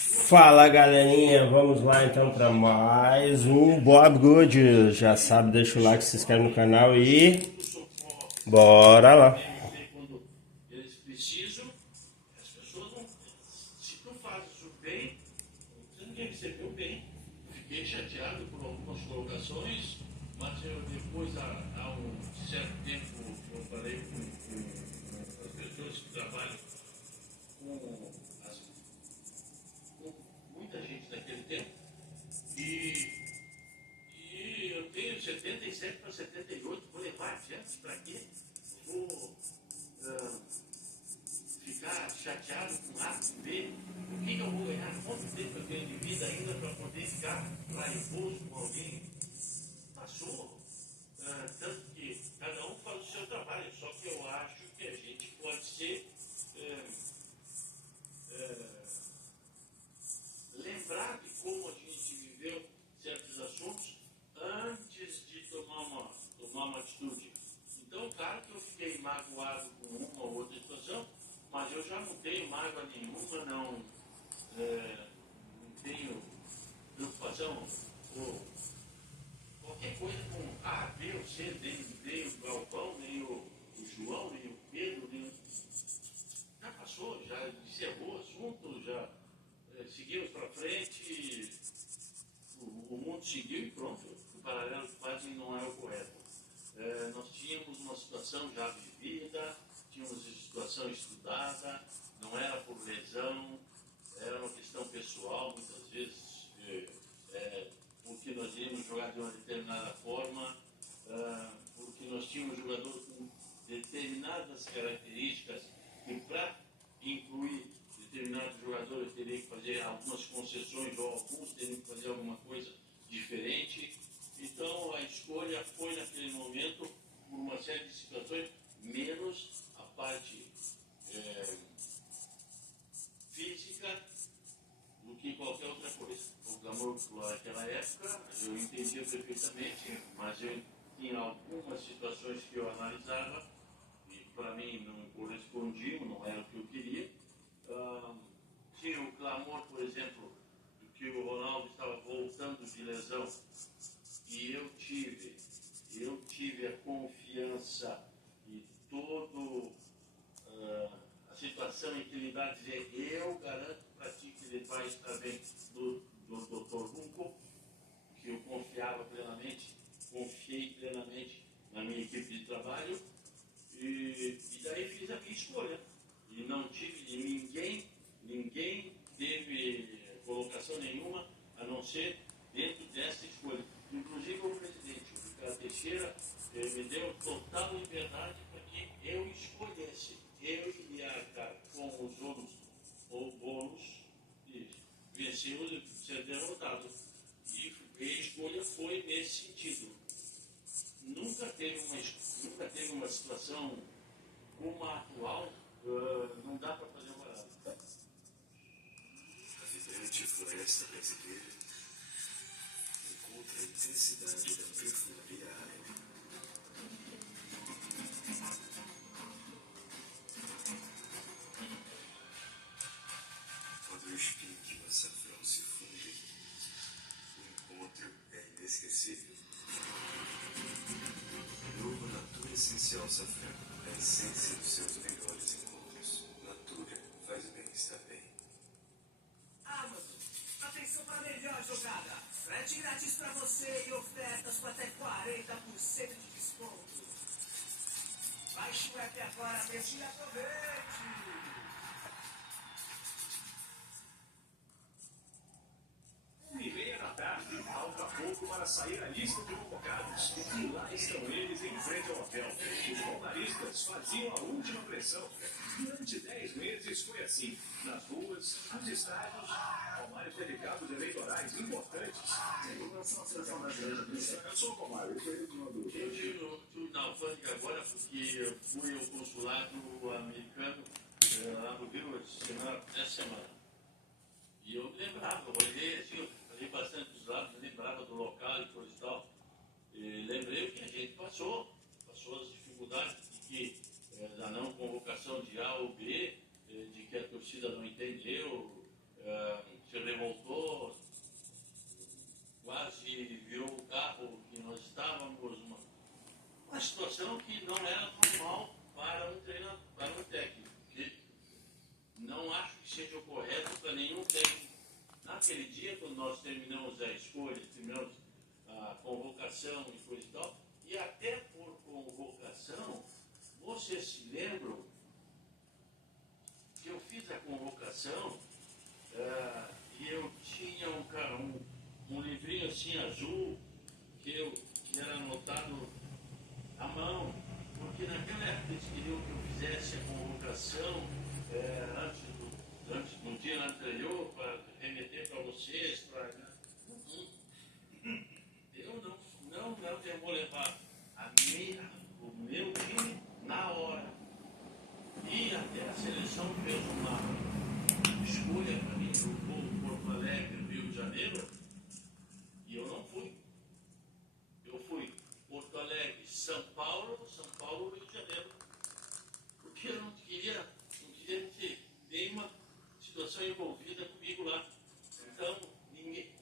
Fala galerinha, vamos lá então para mais um Bob Good. Já sabe, deixa o like, se inscreve no canal e bora lá. Quando eles precisam, as pessoas não. Se tu fazes o bem, você não recebeu bem. Fiquei chateado por algumas colocações, mas eu depois, há um certo tempo, eu falei com as pessoas que trabalham com as muita gente naquele tempo. E, e eu tenho 77 para 78, vou levar adiante para quê? Vou ah, ficar chateado com A, com B. O que eu vou ganhar? Quanto tempo eu tenho de vida ainda para poder ficar raivoso com alguém? Passou. Tanto que cada um faz o seu trabalho, só que eu acho que a gente pode ser. Lembrar de como a gente viveu certos assuntos antes de tomar uma atitude. Então, claro que eu fiquei magoado com uma ou outra situação, mas eu já não tenho mágoa nenhuma, não tenho preocupação com qualquer coisa com A, B ou C, nem o Galvão, nem o João, nem o Pedro, nem já passou, já encerrou o assunto, já seguimos para frente, o mundo seguiu e pronto. O paralelo que fazem não é o correto. Nós tínhamos uma situação já vivida, tínhamos uma situação estudada, não era por lesão, era uma questão pessoal, muitas vezes, porque nós iríamos jogar de uma determinada forma, porque nós tínhamos um jogador com determinadas características e para incluir determinados jogadores teriam que fazer algumas concessões ou alguns teriam que fazer alguma coisa diferente. Então a escolha foi naquele momento por uma série de situações, menos a parte física do que qualquer outra coisa. O clamor naquela época eu entendia perfeitamente, mas eu tinha algumas situações que eu analisava e para mim não correspondiam, não era o que eu queria. Tinha o clamor, por exemplo, do que o Ronaldo estava voltando de lesão e eu tive a confiança e toda a situação em que ele vai dizer eu garanto para ti que ele vai estar bem do Dr. Bunko, que eu confiava plenamente, confiei plenamente na minha equipe de trabalho e daí fiz a minha escolha e não tive ninguém teve colocação nenhuma a não ser dentro dessa escolha. Inclusive o presidente, o Ricardo Teixeira, me deu total liberdade para que eu escolhesse. Eu iria arcar com os ônus ou bônus de vencer ou ser derrotado. E a escolha foi nesse sentido. Nunca teve uma situação como a atual, não dá para fazer uma parada. A vibrante floresta brasileira encontra a intensidade da perfumaria árabe. Quando o espinho e o açafrão se fundem, o encontro é inesquecível. Novo Natura Essencial Açafrão, a essência dos seus melhores encontros. Natura faz bem estar bem. Amazon, atenção para a melhor jogada. Frete grátis para você e ofertas com até 40% de desconto. Baixe o app agora mesmo e aproveite. 1h30 da tarde, falta pouco para sair a lista de convocados. E lá estão eles em frente ao hotel. Os jornalistas faziam a última pressão. Durante 10 meses foi assim. Nas ruas, nos estádios, Romário teve cabos eleitorais importantes. Em relação à seleção brasileira, eu sou o Romário, eu sou ele. Eu estive na alfândega agora porque eu fui ao consulado americano lá no Rio essa semana. E eu me lembrava, eu olhei assim, eu olhei bastante dos lados, me lembrava do local e coisa e tal. E lembrei o que a gente passou as dificuldades de que da não convocação de A ou B, de que a torcida não entendeu, se não era normal para um treinador, para um técnico. Porque não acho que seja o correto para nenhum técnico. Naquele dia, quando nós terminamos a escolha, terminamos a convocação e coisa e tal, e até por convocação, vocês se lembram que eu fiz a convocação e eu tinha um livrinho assim azul que era anotado à mão, porque naquela época eles queriam que eu fizesse a convocação antes do dia anterior para remeter para vocês, eu vou levar o meu time na hora. E até a seleção fez uma escolha para mim do Porto Alegre, Rio de Janeiro, e eu não fui. Eu fui Porto Alegre, São Paulo, Rio de Janeiro. Porque eu não queria ter nenhuma situação envolvida comigo lá. Então,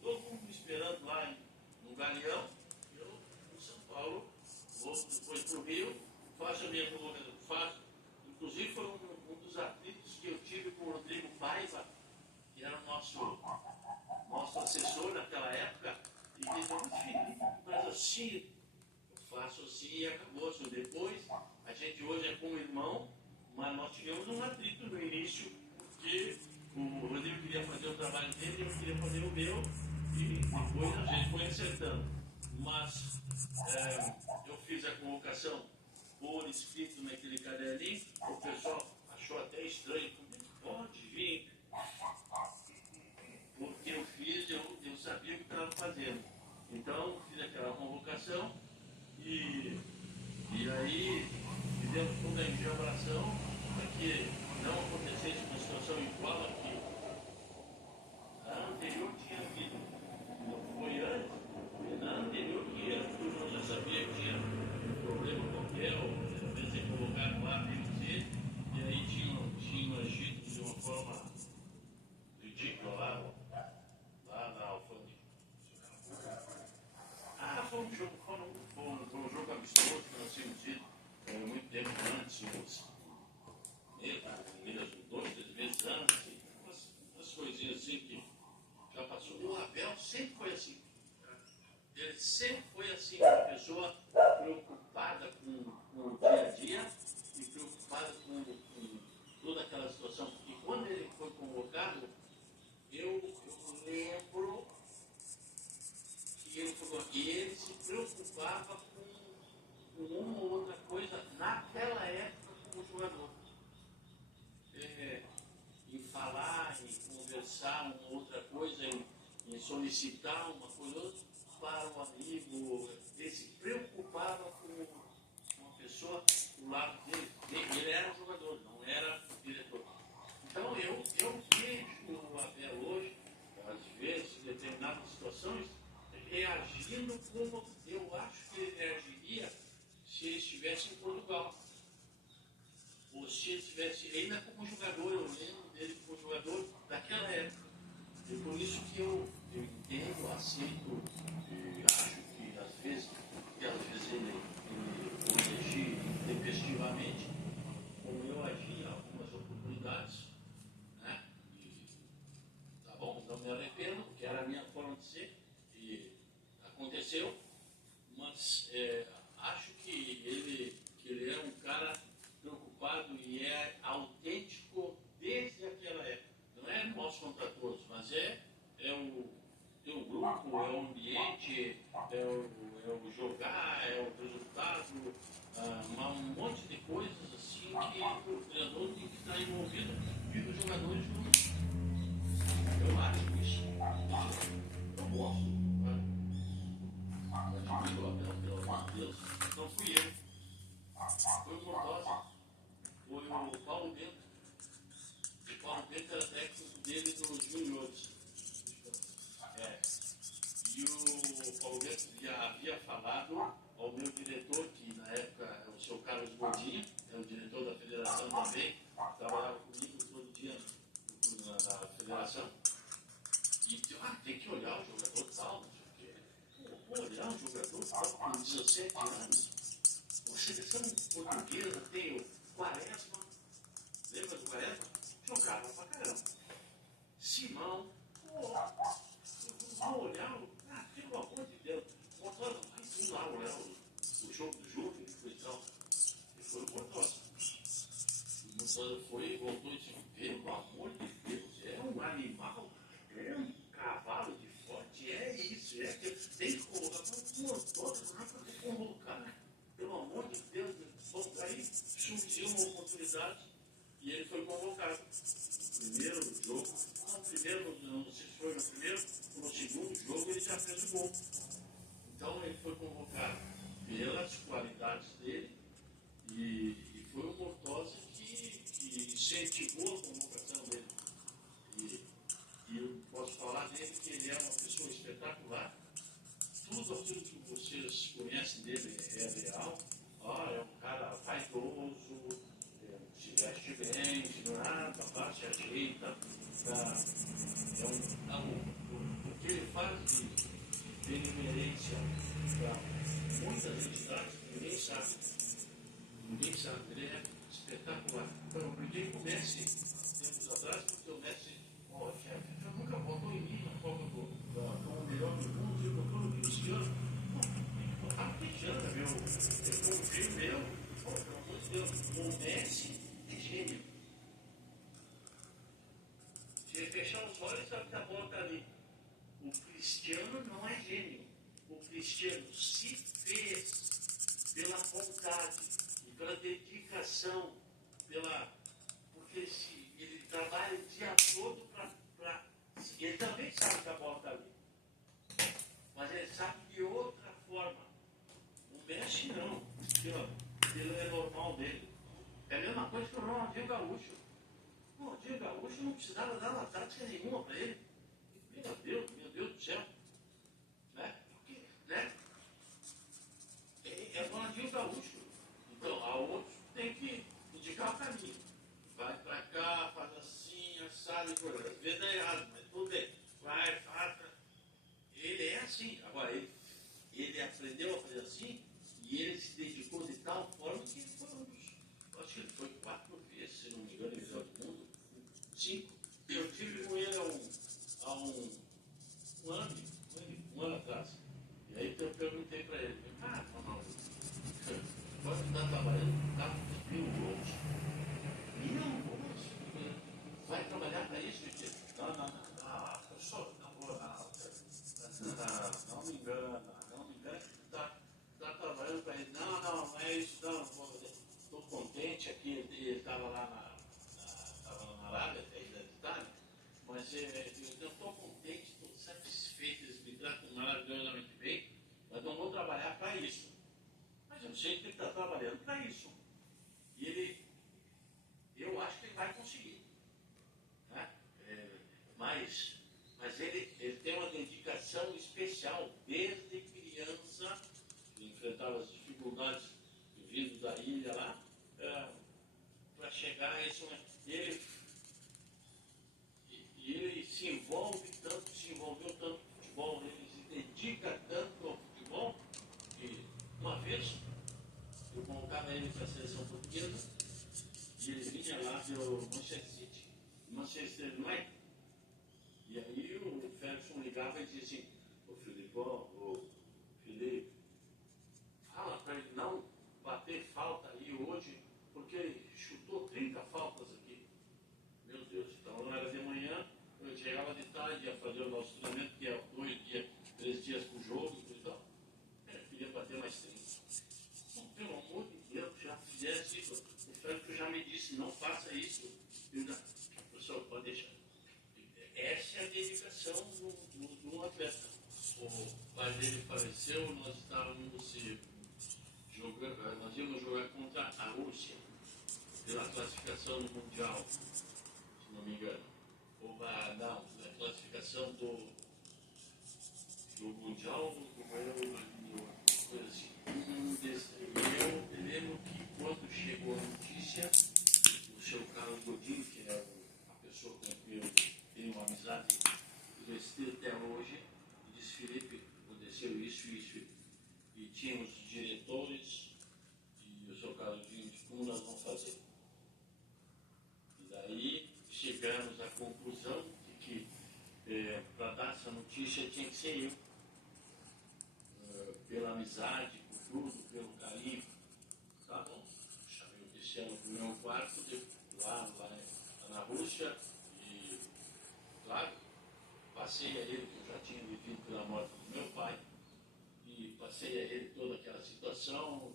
todo mundo me esperando lá no Galeão, eu em São Paulo, vou depois para o Rio, faço a minha convocação, inclusive foi um dos atritos que eu tive com o Rodrigo Paiva, que era o nosso assessor naquela época, e ele disse, mas assim, eu faço assim e acabou. Assim, depois, a gente hoje é como irmão, mas nós tivemos um atrito no início, porque o Rodrigo queria fazer o trabalho dele e eu queria fazer o meu, e depois a gente foi acertando. Mas eu fiz a convocação por escrito naquele caderninho, o pessoal achou até estranho, pode vir, porque eu fiz, eu sabia o que estava fazendo. Então, fiz aquela convocação e aí fizemos toda a enjambração para que não acontecesse uma situação igual a que a anterior tinha havido. Não foi antes, foi na anterior que a turma já sabia que tinha um problema qualquer, ou às vezes se colocaram lá PMC, e aí tinham agido de uma forma ridícula lá na alfândega. Foi um jogo amistoso que nós tínhamos ido muito tempo antes, mesmo 2, 3 meses antes, umas coisinhas assim que já passou. O Abel sempre foi assim. Ele sempre foi assim, uma pessoa preocupada com o dia a dia e preocupada com toda aquela situação. E quando ele foi convocado, eu lembro que ele se preocupava com uma ou outra coisa naquela época como jogador. Em falar, em conversar uma outra coisa, em solicitar uma coisa para um amigo. Ele se preocupava com uma pessoa do lado dele. Ele era um jogador, não era diretor. Então eu vejo o Abel hoje, às vezes, em determinadas situações, reagindo como eu acho que ele reagiria se ele estivesse em Portugal. Ou se ele estivesse ainda como jogador, eu lembro dele como jogador daquela época. E por isso que eu entendo, aceito e acho que às vezes ele agi tempestivamente, como eu agi em algumas oportunidades, né? E tá bom, não me arrependo, porque era a minha forma de ser, e aconteceu, mas acho que ele é um cara preocupado e é autêntico desde aquela época. Não é nós contra todos, mas é o grupo, é o ambiente, é o jogar, é o resultado, um monte de coisas assim que o treinador tem que estar envolvido e os jogadores não. Eu acho isso. Eu gosto. Eu admiro o Abel, pelo amor de Deus. Não fui eu. Foi o Mordosa. Foi o Paulo Bento. O Paulo Bento era técnico dele nos juniores. E o Paulo Bento já havia falado ao meu diretor, que na época é o seu Carlos Godinho, é o diretor da federação também, trabalhava comigo todo dia na federação. E tem que olhar o jogador tal, não sei o quê. Olhar um jogador tal com 17 anos. Poxa, seleção portuguesa tem o Quaresma, lembra do Quaresma? Jogava pra caramba. Simão, ao olhar, pelo amor de Deus, Mortosa, vai tudo lá olhar o jogo do jogo, ele foi tal. Ele foi o Mortosa. O Mortosa foi, voltou e disse, pelo amor de Deus, é um animal, é um cavalo de forte, é isso, é aquilo. Tem que colocar o Mortosa, não é para convocar. Pelo amor de Deus, bom, aí surgiu uma oportunidade e ele foi convocado. Primeiro jogo, não sei se foi no primeiro ou no segundo jogo, ele já fez o gol. Então ele foi convocado pelas qualidades dele e foi o Mortosa que incentivou a convocação dele. E eu posso falar dele que ele é uma pessoa espetacular. Tudo aquilo que vocês conhecem dele é real. É um cara vaidoso, se veste bem, se ajeita. O que ele faz de benemerência para muitas entidades, ninguém sabe. Ninguém sabe, ele é espetacular. Eu briguei com o Messi tempos atrás, porque o Messi, chefe, eu nunca votou em mim na Copa como o melhor do mundo, eu botou no Cristiano. A Cristiano, meu, eu confio meu, pelo amor de Deus, o Messi é gênio. Se ele fechar os olhos, sabe que a bola está ali. O Cristiano não é gênio. O Cristiano se fez pela vontade e pela dedicação, porque ele trabalha o dia todo para. Ele também sabe que a bola está ali. Mas ele sabe de outra forma. O Messi não. Pelo é normal dele. É a mesma coisa que o Ronaldinho Gaúcho. O Ronaldinho Gaúcho não precisava dar uma tática nenhuma para ele. Meu Deus do céu. Né? Porque, né? É o Ronaldinho Gaúcho. Então, a outros tem que indicar o caminho. Vai para cá, faz assim, assado, às vezes dá errado, mas tudo bem. Vai, faça. Ele é assim. Agora, ele aprendeu a fazer assim e ele se dedicou de tal forma que ele foi acho que ele foi 4 vezes, se não me engano, em melhor do mundo. 5. Eu tive com ele há um ano atrás. E aí eu perguntei para ele, Ronaldo, pode estar trabalhando com carro de 1.000 gols. 1.000 gols? Vai trabalhar para isso, Tito? Não, professor, não vou, não me engana, está trabalhando para ele. Não é isso, não vou. Estou contente aqui, ele estava lá na Arábia, ainda está, mas eu estou contente, estou satisfeito, eles me tratam maravilhosamente bem, mas não vou trabalhar para isso. Mas eu sei que ele está trabalhando para isso. E eu acho que ele vai conseguir. Né? Mas ele tem uma dedicação especial, desde criança, que enfrentava as dificuldades vindo da ilha lá, para chegar a isso. Ele se envolveu tanto no futebol, ele se dedica tanto ao futebol, que uma vez eu colocava ele para a seleção portuguesa e ele vinha lá do Manchester City, Manchester United. E aí o Ferguson ligava e dizia assim, Felipe, fala para ele não bater falta aí hoje, porque ele chutou 30 faltas aqui. Meu Deus, então não era de manhã, eu chegava de tarde, ia fazer o nosso treinamento, que é 2 dias, 3 dias por jogo e tal. Eu queria bater mais 30. Pelo amor de Deus, já fizesse isso. O Ferguson já me disse, não faça isso. Professor, pode deixar. Essa é a dedicação do atleta. O pai dele faleceu, nós íamos jogar contra a Rússia, pela classificação do Mundial, se não me engano. Não, a classificação do Mundial, coisa assim. Eu lembro que quando chegou a notícia, o seu Carlos Godin, que é a pessoa com quem eu tenho uma amizade restei até hoje, e disse, Felipe, aconteceu isso. E tinha os diretores, e essa notícia tinha que ser eu. Pela amizade, por tudo, pelo carinho. Tá bom? Chamei o Cristiano para o meu quarto, lá na Rússia, e, claro, passei a ele, que eu já tinha vivido pela morte do meu pai, e passei a ele toda aquela situação,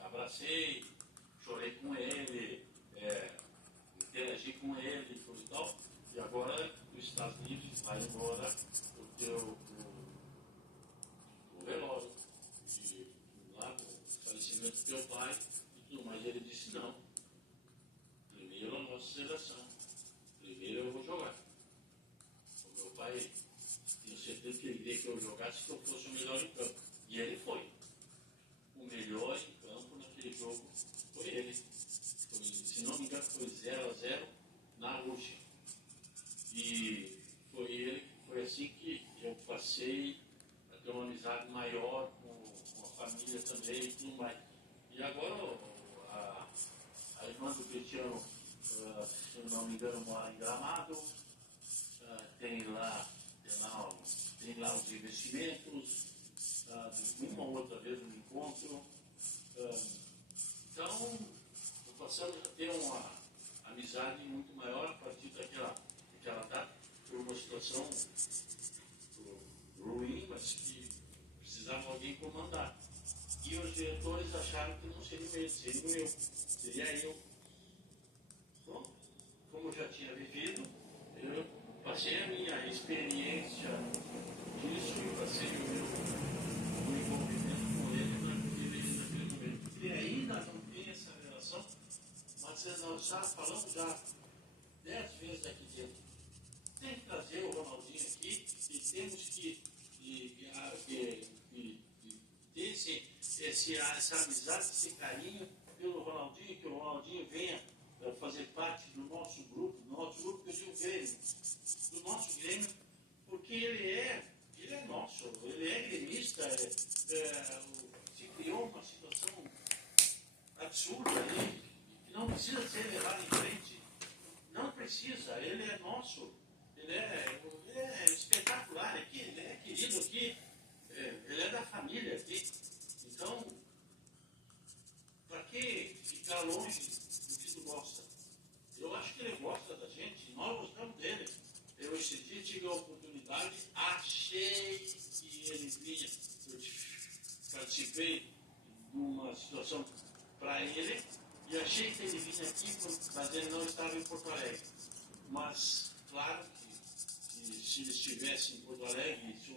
abracei, chorei com ele, interagi com ele e tudo e tal, e agora tu estás livre, vai embora o teu o velório, e lá com o falecimento do teu pai e tudo mais. Ele disse: não, primeiro a nossa seleção, primeiro eu vou jogar. O meu pai, tenho certeza que ele queria que eu jogasse, que eu fosse o melhor em campo, e ele foi. O melhor em campo naquele jogo foi ele. Se não me engano, foi 0-0 na Rússia. E foi assim que eu passei a ter uma amizade maior com a família também e tudo mais. E agora a irmã do Cristiano, se não me engano, mora em Gramado, tem lá os investimentos, uma ou outra vez um encontro. Então, passamos a ter uma amizade muito maior a partir daquela data, por uma situação ruim, mas que precisava alguém comandar. E os diretores acharam que não seria ele, seria eu. Bom, como eu já tinha vivido, eu passei a minha experiência disso e passei o meu envolvimento com ele naquele momento. E ainda não tem essa relação, mas nós já falamos já 10 vezes aqui dentro. Tem que trazer o Ronaldinho aqui e temos que ter essa amizade, esse carinho pelo Ronaldinho, que o Ronaldinho venha fazer parte do nosso grupo, que eu digo Grêmio, do nosso Grêmio, porque ele é nosso, ele é gremista, se criou uma situação absurda ali, que não precisa ser levado em frente, não precisa, ele é nosso, ele é espetacular aqui, ele é querido aqui, ele é da família aqui, então, para que ficar longe do que tu gosta? Eu acho que ele gosta da gente, nós gostamos dele. Eu esse dia tive a oportunidade, achei que ele vinha, eu participei de uma situação para ele e achei que ele vinha aqui, mas ele não estava em Porto Alegre. Mas, claro que se ele estivesse em Porto Alegre, se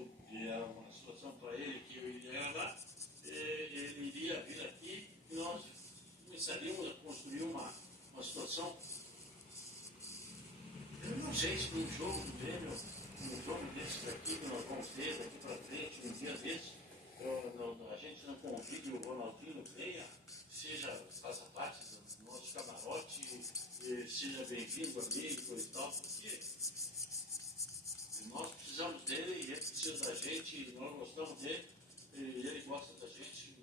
era uma situação para ele que eu iria lá, ele iria vir aqui e nós começaríamos a construir uma situação. Eu não sei se num jogo do Grêmio, num jogo desses aqui que nós vamos ter daqui para frente, um dia desses, a gente não convide o Ronaldinho, venha, faça parte do nosso camarote, seja bem-vindo, amigo e tal, porque nós precisamos dele e ele precisa da gente, nós gostamos dele e ele gosta da gente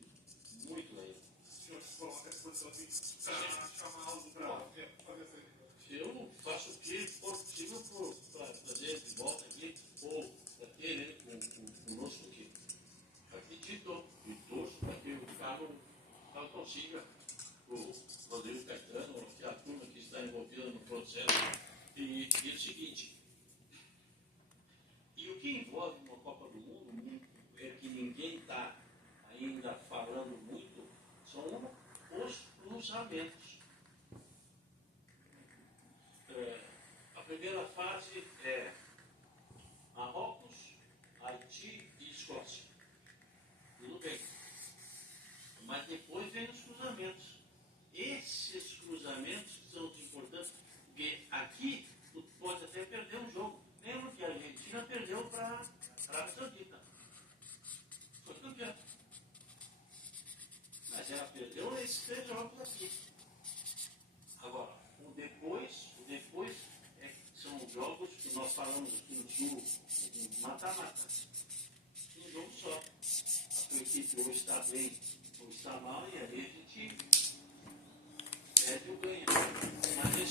muito ainda. O senhor se coloca à disposição para chamá-lo para fazer essa entrevista? Eu faço o que for possível para trazer de volta aqui, ou para ter ele conosco aqui. Acredito e torço para que o Carlos consiga, o Rodrigo Caetano, que é a turma que está envolvida no processo, e o seguinte, e o que envolve uma Copa do Mundo, é que ninguém está ainda falando muito, são os cruzamentos. A primeira fase é Marrocos, Haiti e Escócia. Tudo bem. Mas depois vem os cruzamentos. Esses cruzamentos são os importantes, porque aqui tu pode até perder um jogo. Lembra que a Argentina perdeu para a Arábia Saudita. Foi campeão. Mas ela perdeu esses 3 jogos aqui. Agora, o depois são jogos que nós falamos aqui no Sul, mata-mata. Um jogo só. A tua equipe ou está bem ou está mal, e aí a gente perde ou ganha.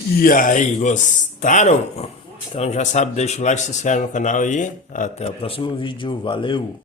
E aí, gostaram? Então já sabe, deixa o like, se inscreve no canal aí. Até o próximo vídeo. Valeu!